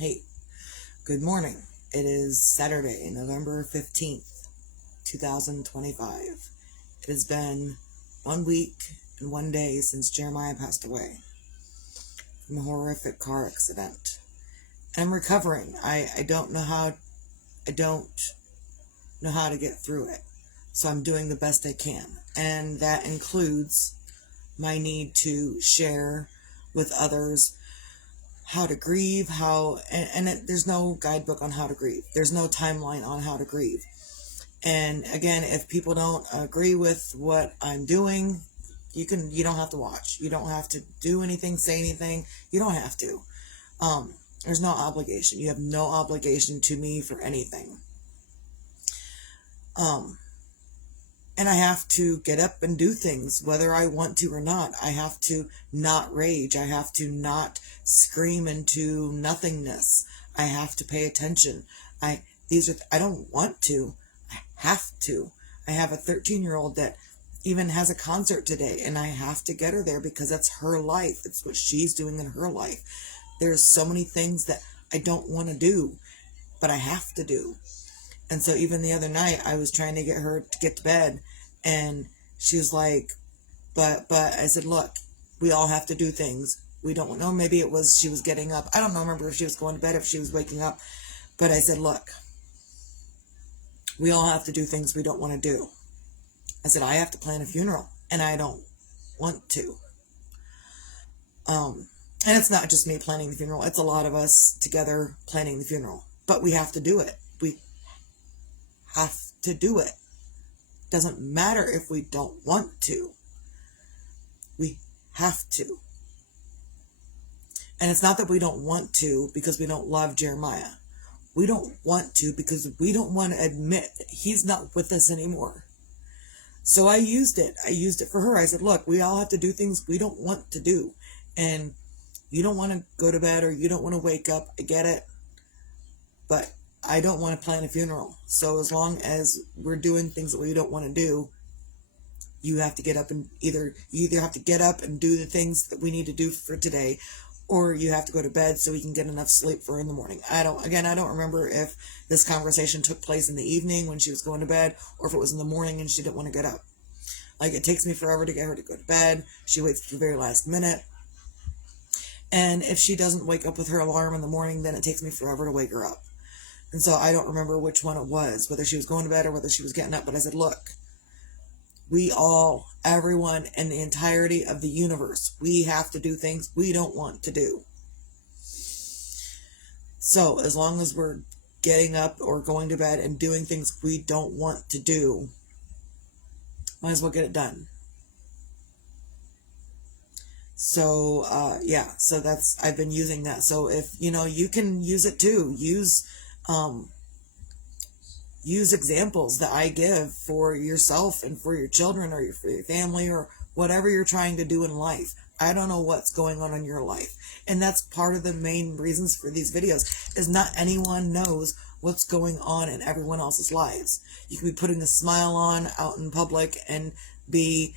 Hey, good morning. It is Saturday, November 15th, 2025. It has been 1 week and 1 day since Jeremiah passed away from a horrific car accident. I'm recovering. I don't know how to get through it. So I'm doing the best I can. And that includes my need to share with others how to grieve, there's no guidebook on how to grieve. There's no timeline on how to grieve. And again, if people don't agree with what I'm doing, you don't have to watch. You don't have to do anything, say anything. You don't have to. There's no obligation. You have no obligation to me for anything. And I have to get up and do things, whether I want to or not. I have to not rage. I have to not scream into nothingness. I have to pay attention. I don't want to. I have to. I have a 13-year-old that even has a concert today, and I have to get her there because that's her life. It's what she's doing in her life. There's so many things that I don't want to do, but I have to do. And so even the other night, I was trying to get her to get to bed, and she was like, but I said, look, we all have to do things. We don't know. Maybe it was she was getting up. I don't know. Remember if she was going to bed, if she was waking up. But I said, look, we all have to do things we don't want to do. I said, I have to plan a funeral, and I don't want to. And it's not just me planning the funeral. It's a lot of us together planning the funeral. But we have to do it. We have to do it. Doesn't matter if we don't want to. We have to. And it's not that we don't want to because we don't love Jeremiah. We don't want to because we don't want to admit that he's not with us anymore. So I used it. I used it for her. I said, look, we all have to do things we don't want to do. And you don't want to go to bed or you don't want to wake up. I get it. But I don't want to plan a funeral. So as long as we're doing things that we don't want to do, you have to get up and you either have to get up and do the things that we need to do for today, or you have to go to bed so we can get enough sleep for in the morning. I don't remember if this conversation took place in the evening when she was going to bed, or if it was in the morning and she didn't want to get up. Like, it takes me forever to get her to go to bed. She waits to the very last minute. And if she doesn't wake up with her alarm in the morning, then it takes me forever to wake her up. And so I don't remember which one it was, whether she was going to bed or whether she was getting up. But I said, look, everyone in the entirety of the universe, we have to do things we don't want to do. So as long as we're getting up or going to bed and doing things we don't want to do, might as well get it done. So, so I've been using that. So if, you can use it too. Use examples that I give for yourself and for your children or for your family or whatever you're trying to do in life. I don't know what's going on in your life. And that's part of the main reasons for these videos, is not anyone knows what's going on in everyone else's lives. You can be putting a smile on out in public and be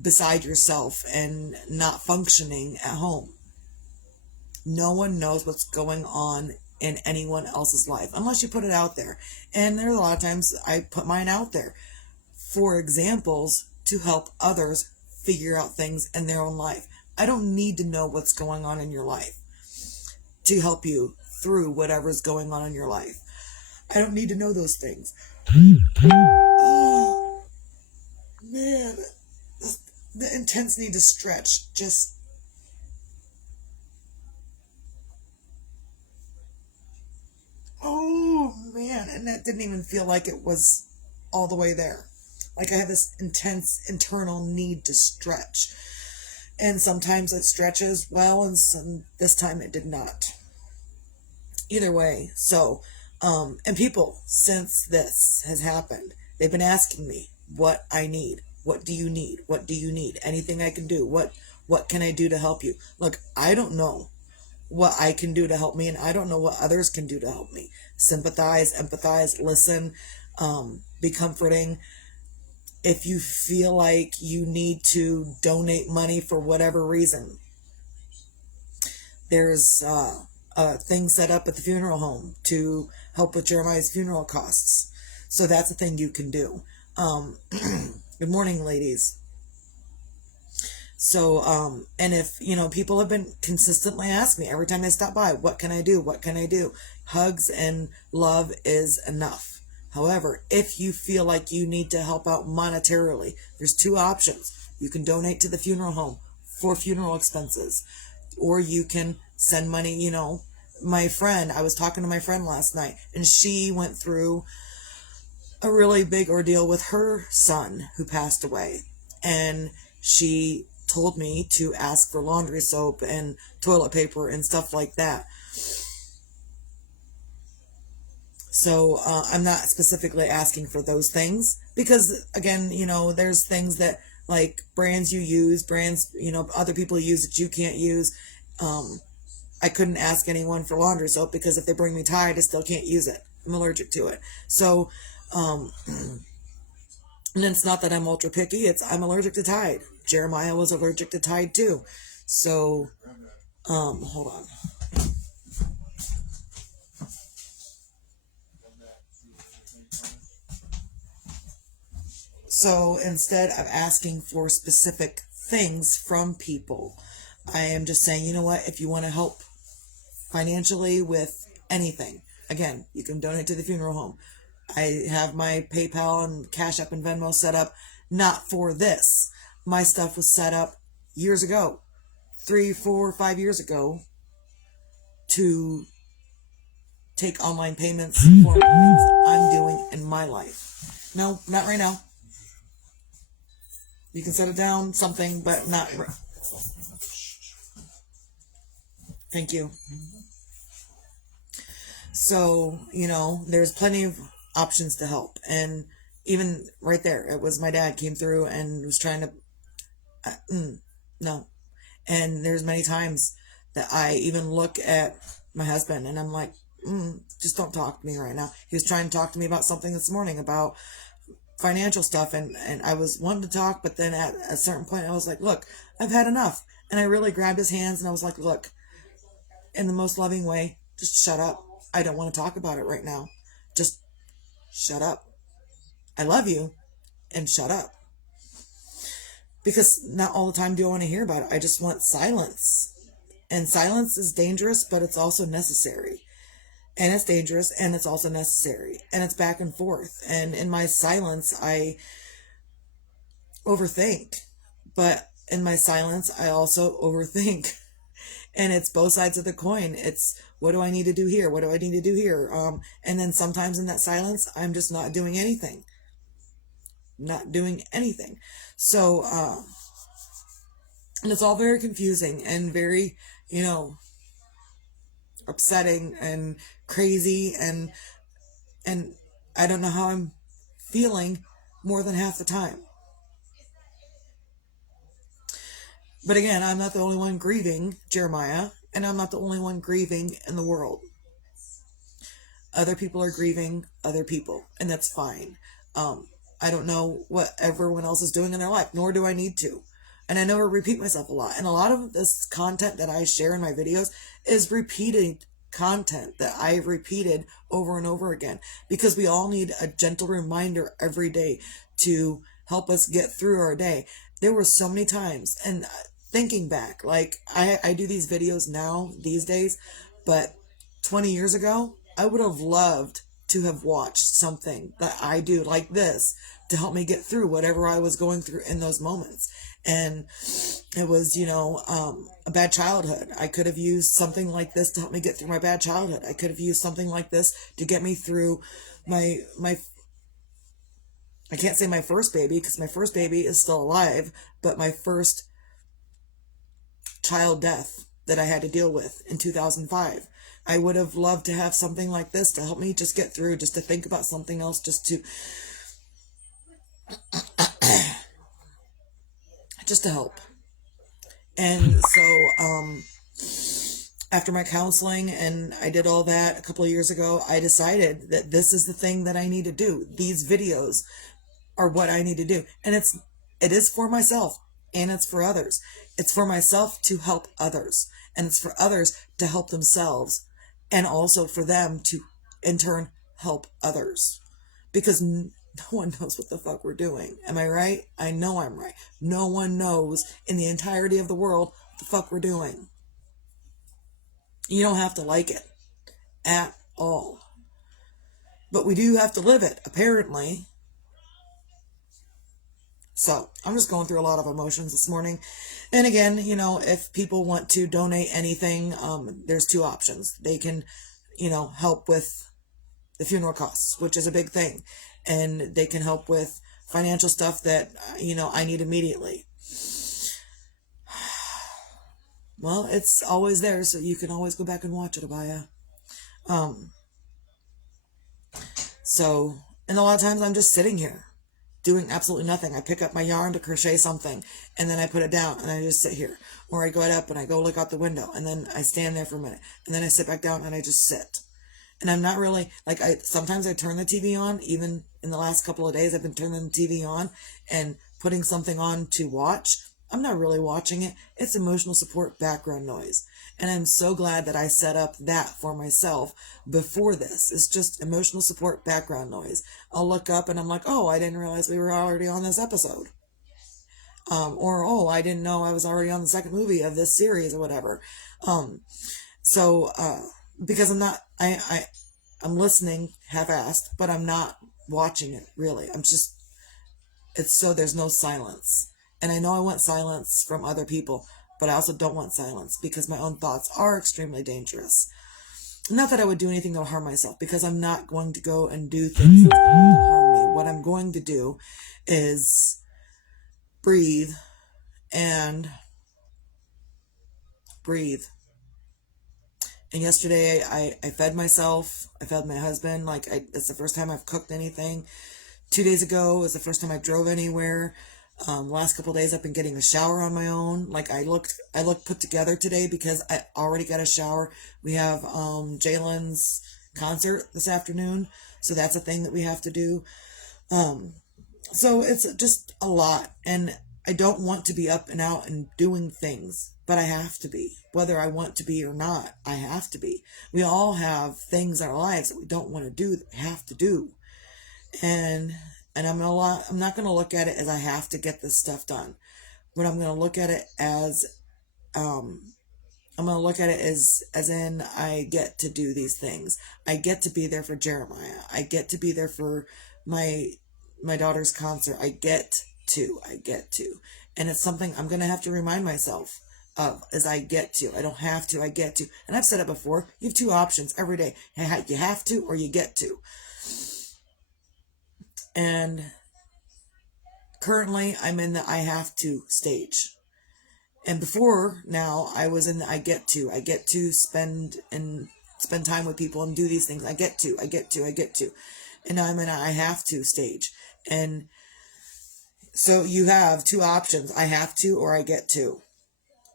beside yourself and not functioning at home. No one knows what's going on in anyone else's life unless you put it out there. And there are a lot of times I put mine out there for examples to help others figure out things in their own life. I don't need to know what's going on in your life to help you through whatever's going on in your life. I don't need to know those things. Oh, man. The intense need to stretch. Oh, man. And that didn't even feel like it was all the way there. Like, I have this intense internal need to stretch. And sometimes it stretches well, and this time it did not. Either way, so, and people, since this has happened, they've been asking me what I need. What do you need? What do you need? Anything I can do? What can I do to help you? Look, I don't know what I can do to help me, and I don't know what others can do to help me. Sympathize, empathize, listen, be comforting. If you feel like you need to donate money for whatever reason, there's a thing set up at the funeral home to help with Jeremiah's funeral costs. So that's a thing you can do. Good morning, ladies. So, and if, people have been consistently asking me every time they stop by, what can I do? What can I do? Hugs and love is enough. However, if you feel like you need to help out monetarily, there's two options. You can donate to the funeral home for funeral expenses, or you can send money. I was talking to my friend last night, and she went through a really big ordeal with her son who passed away, and she told me to ask for laundry soap and toilet paper and stuff like that. So I'm not specifically asking for those things because, again, there's things that, like, brands you use, other people use that you can't use. I couldn't ask anyone for laundry soap because if they bring me Tide, I still can't use it. I'm allergic to it. So, and it's not that I'm ultra picky. I'm allergic to Tide. Jeremiah was allergic to Tide too. So, hold on. So instead of asking for specific things from people, I am just saying, you know what, if you want to help financially with anything, again, you can donate to the funeral home. I have my PayPal and Cash App and Venmo set up, not for this. My stuff was set up years ago, 3, 4, 5 years ago, to take online payments for things I'm doing in my life. No, not right now. You can set it down, something, but not. Thank you. So, there's plenty of options to help. And even right there, it was my dad came through and was trying to, no. And there's many times that I even look at my husband and I'm like, just don't talk to me right now. He was trying to talk to me about something this morning about financial stuff, and I was wanting to talk, but then at a certain point I was like, look, I've had enough. And I really grabbed his hands and I was like, look, in the most loving way, just shut up. I don't want to talk about it right now. Just shut up. I love you, and shut up. Because not all the time do I want to hear about it. I just want silence. And silence is dangerous, but it's also necessary. And it's dangerous, and it's also necessary. And it's back and forth. And in my silence, I overthink. But in my silence, I also overthink. And it's both sides of the coin. It's, what do I need to do here? What do I need to do here? And then sometimes in that silence, I'm just not doing anything. Not doing anything. So, and it's all very confusing and very, upsetting and crazy, and I don't know how I'm feeling more than half the time. But again, I'm not the only one grieving Jeremiah, and I'm not the only one grieving in the world. Other people are grieving other people, and that's fine. I don't know what everyone else is doing in their life, nor do I need to. And I know I repeat myself a lot. And a lot of this content that I share in my videos is repeated content that I've repeated over and over again. Because we all need a gentle reminder every day to help us get through our day. There were so many times, and thinking back, like I do these videos now, these days, but 20 years ago, I would have loved to have watched something that I do like this to help me get through whatever I was going through in those moments. And it was, a bad childhood. I could have used something like this to help me get through my bad childhood. I could have used something like this to get me through my I can't say my first baby because my first baby is still alive, but my first child death that I had to deal with in 2005. I would have loved to have something like this to help me just get through, just to think about something else, just to help. And so, after my counseling and I did all that a couple of years ago, I decided that this is the thing that I need to do. These videos are what I need to do. And it is for myself and it's for others. It's for myself to help others, and it's for others to help themselves and also for them to in turn help others, because no one knows what the fuck we're doing. Am I right? I know I'm right. No one knows in the entirety of the world what the fuck we're doing. You don't have to like it at all, but we do have to live it, apparently. So I'm just going through a lot of emotions this morning. And again, if people want to donate anything, there's two options. They can, help with the funeral costs, which is a big thing. And they can help with financial stuff that, I need immediately. Well, it's always there, so you can always go back and watch it, Abaya. So, and a lot of times I'm just sitting here doing absolutely nothing. I pick up my yarn to crochet something, and then I put it down, and I just sit here. Or I go up and I go look out the window, and then I stand there for a minute, and then I sit back down and I just sit. And I'm not really, sometimes I turn the TV on. Even in the last couple of days, I've been turning the TV on and putting something on to watch. I'm not really watching it. It's emotional support background noise. And I'm so glad that I set up that for myself before this. It's just emotional support background noise. I'll look up and I'm like, oh, I didn't realize we were already on this episode. Or, oh, I didn't know I was already on the second movie of this series or whatever. Because I'm listening half-assed, but I'm not watching it really. It's so there's no silence. And I know I want silence from other people, but I also don't want silence because my own thoughts are extremely dangerous. Not that I would do anything to harm myself, because I'm not going to go and do things that's going to harm me. What I'm going to do is breathe and breathe. And yesterday I fed myself. I fed my husband. It's the first time I've cooked anything. 2 days ago was the first time I drove anywhere. Last couple of days I've been getting a shower on my own. I looked put together today because I already got a shower. We have Jalen's concert this afternoon, so that's a thing that we have to do. So it's just a lot, and I don't want to be up and out and doing things, but I have to be. Whether I want to be or not, I have to be. We all have things in our lives that we don't want to do that we have to do. And I'm not going to look at it as I have to get this stuff done. But I'm going to look at it as as in I get to do these things. I get to be there for Jeremiah. I get to be there for my daughter's concert. I get to. And it's something I'm going to have to remind myself of, as I get to. I don't have to, I get to. And I've said it before, you have two options every day. You have to or you get to. And currently I'm in the I have to stage. And before now I was in the I get to. I get to spend time with people and do these things. I get to. And now I'm in a I have to stage. And so you have two options, I have to or I get to.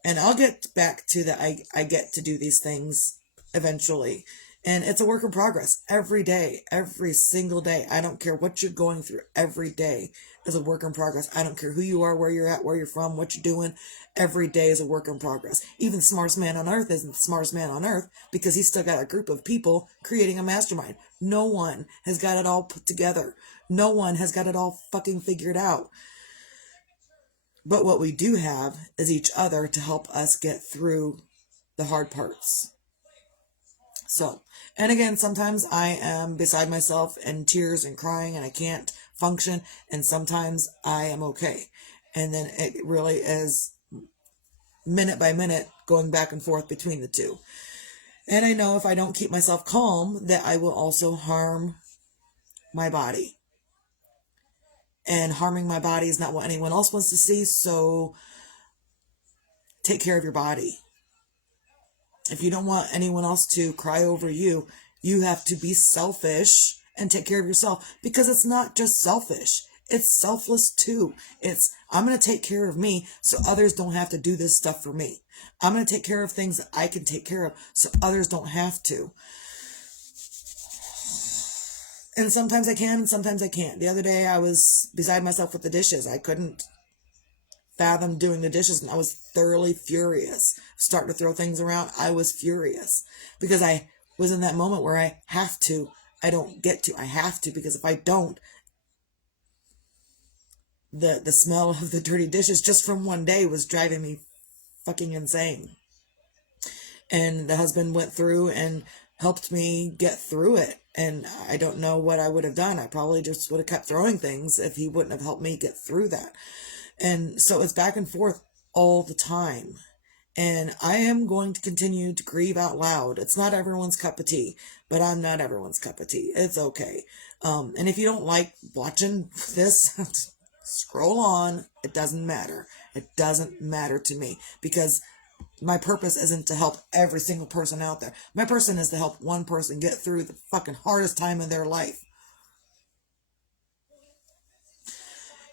And I'll get back to the I get to do these things eventually. And it's a work in progress every day, every single day. I don't care what you're going through. Every day is a work in progress. I don't care who you are, where you're at, where you're from, what you're doing. Every day is a work in progress. Even the smartest man on earth isn't the smartest man on earth because he's still got a group of people creating a mastermind. No one has got it all put together. No one has got it all fucking figured out. But what we do have is each other to help us get through the hard parts. So, and again, sometimes I am beside myself in tears and crying and I can't function. And sometimes I am okay. And then it really is minute by minute going back and forth between the two. And I know if I don't keep myself calm, that I will also harm my body. And harming my body is not what anyone else wants to see. So take care of your body. If you don't want anyone else to cry over you, you have to be selfish and take care of yourself, because it's not just selfish. It's selfless too. I'm going to take care of me so others don't have to do this stuff for me. I'm going to take care of things that I can take care of so others don't have to. And sometimes I can and sometimes I can't. The other day I was beside myself with the dishes. I couldn't fathom doing the dishes and I was thoroughly furious. Starting to throw things around. I was furious because I was in that moment where I have to. I don't get to. I have to, because if I don't, the smell of the dirty dishes just from one day was driving me fucking insane. And the husband went through and helped me get through it. And I don't know what I would have done. I probably just would have kept throwing things if he wouldn't have helped me get through that. And so it's back and forth all the time. And I am going to continue to grieve out loud. It's not everyone's cup of tea, but I'm not everyone's cup of tea. It's okay. And if you don't like watching this, scroll on. It doesn't matter. It doesn't matter to me, because my purpose isn't to help every single person out there. My person is to help one person get through the fucking hardest time of their life.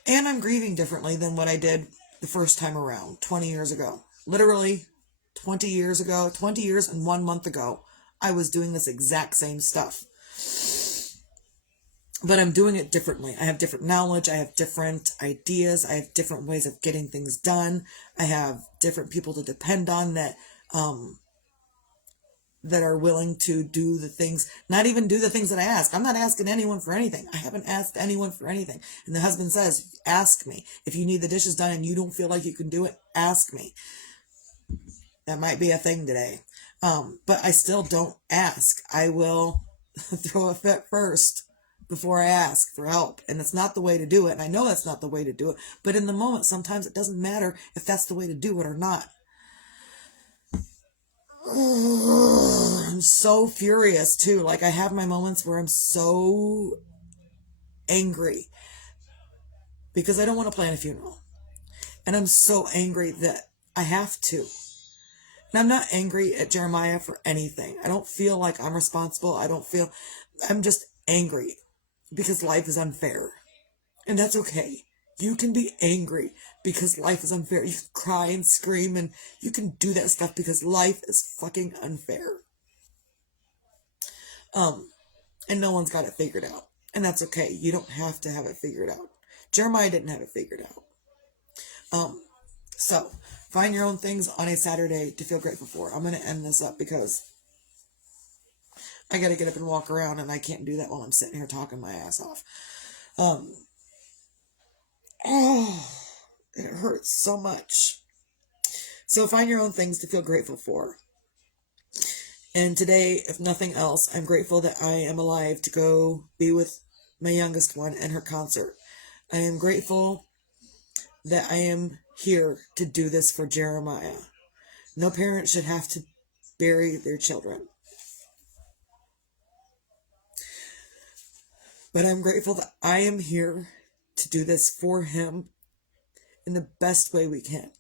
And I'm grieving differently than what I did the first time around 20 years ago. Literally 20 years ago, 20 years and 1 month ago, I was doing this exact same stuff. But I'm doing it differently. I have different knowledge. I have different ideas. I have different ways of getting things done. I have different people to depend on that are willing to do the things, not even do the things that I ask. I'm not asking anyone for anything. I haven't asked anyone for anything. And the husband says, ask me. If you need the dishes done and you don't feel like you can do it, ask me. That might be a thing today. But I still don't ask. I will throw a fit first before I ask for help. And it's not the way to do it. And I know that's not the way to do it. But in the moment, sometimes it doesn't matter if that's the way to do it or not. I'm so furious too. Like, I have my moments where I'm so angry because I don't want to plan a funeral. And I'm so angry that I have to. And I'm not angry at Jeremiah for anything. I don't feel like I'm responsible. I'm just angry because life is unfair. And that's okay. You can be angry because life is unfair. You can cry and scream and you can do that stuff because life is fucking unfair. And no one's got it figured out. And that's okay. You don't have to have it figured out. Jeremiah didn't have it figured out. So find your own things on a Saturday to feel grateful for. I'm going to end this up because I got to get up and walk around, and I can't do that while I'm sitting here talking my ass off. It hurts so much. So find your own things to feel grateful for. And today, if nothing else, I'm grateful that I am alive to go be with my youngest one and her concert. I am grateful that I am here to do this for Jeremiah. No parent should have to bury their children. But I'm grateful that I am here to do this for him in the best way we can.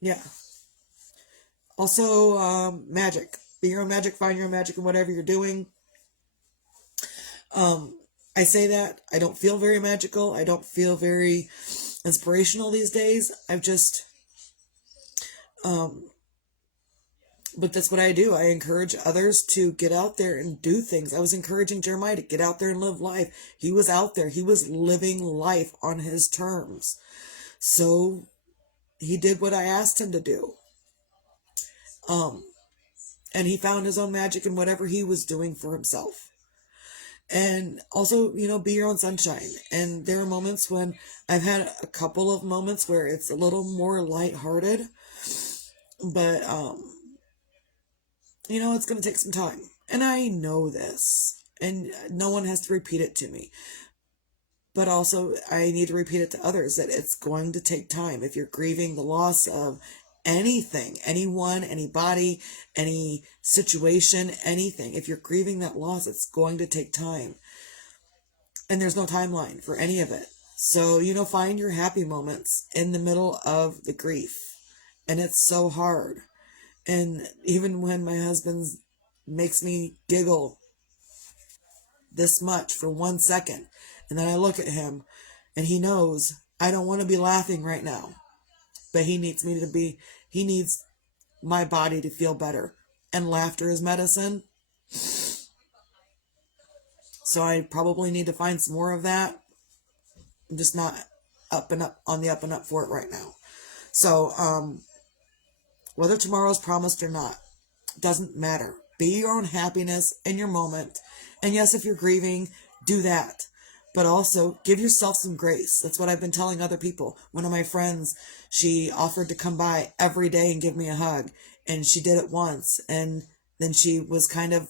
Yeah. Also, magic. Be your own magic, find your own magic in whatever you're doing. I say that. I don't feel very magical. I don't feel very inspirational these days. I've just, but that's what I do. I encourage others to get out there and do things. I was encouraging Jeremiah to get out there and live life. He was out there. He was living life on his terms. So he did what I asked him to do. And he found his own magic in whatever he was doing for himself. And also, be your own sunshine. And there are moments when I've had a couple of moments where it's a little more lighthearted, but, it's going to take some time. And I know this, and no one has to repeat it to me. But also, I need to repeat it to others that it's going to take time. If you're grieving the loss of anything, anyone, anybody, any situation, anything, if you're grieving that loss, it's going to take time. And there's no timeline for any of it. So, find your happy moments in the middle of the grief. And it's so hard. And even when my husband makes me giggle this much for 1 second, and then I look at him and he knows I don't want to be laughing right now, but he needs my body to feel better. And laughter is medicine. So I probably need to find some more of that. I'm just not on the up and up for it right now. So, whether tomorrow's promised or not, doesn't matter. Be your own happiness in your moment. And yes, if you're grieving, do that. But also give yourself some grace. That's what I've been telling other people. One of my friends, she offered to come by every day and give me a hug. And she did it once. And then she was kind of,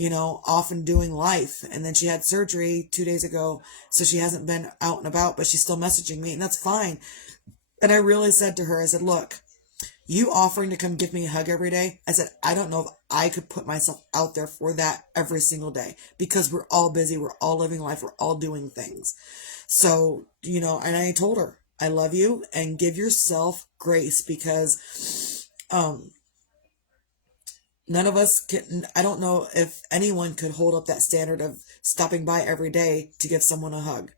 off and doing life. And then she had surgery 2 days ago. So she hasn't been out and about, but she's still messaging me. And that's fine. And I really said to her, I said, look, you offering to come give me a hug every day, I said, I don't know if I could put myself out there for that every single day, because we're all busy, we're all living life, we're all doing things. So, and I told her, I love you, and give yourself grace, because none of us can, I don't know if anyone could hold up that standard of stopping by every day to give someone a hug.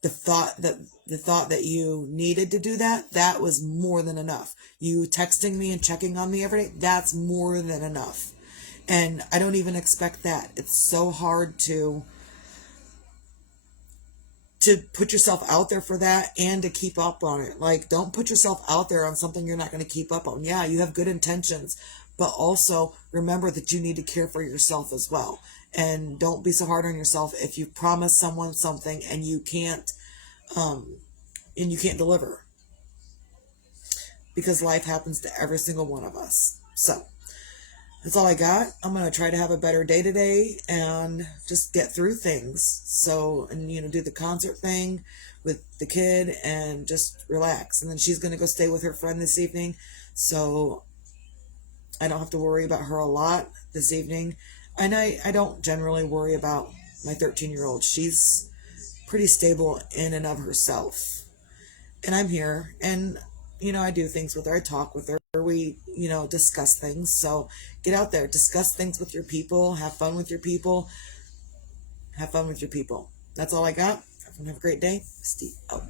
The thought that you needed to do that was more than enough. You texting me and checking on me every day, that's more than enough. And I don't even expect that. It's so hard to put yourself out there for that and to keep up on it. Like, don't put yourself out there on something you're not going to keep up on. Yeah, you have good intentions, but also remember that you need to care for yourself as well. And don't be so hard on yourself if you promise someone something and you can't deliver, because life happens to every single one of us. So that's all I got. I'm going to try to have a better day today and just get through things. So, and do the concert thing with the kid and just relax. And then she's going to go stay with her friend this evening. So I don't have to worry about her a lot this evening. And I don't generally worry about my 13-year-old. She's pretty stable in and of herself. And I'm here, and, I do things with her. I talk with her. We, discuss things. So get out there, discuss things with your people, have fun with your people. Have fun with your people. That's all I got. Everyone have a great day. Steve out.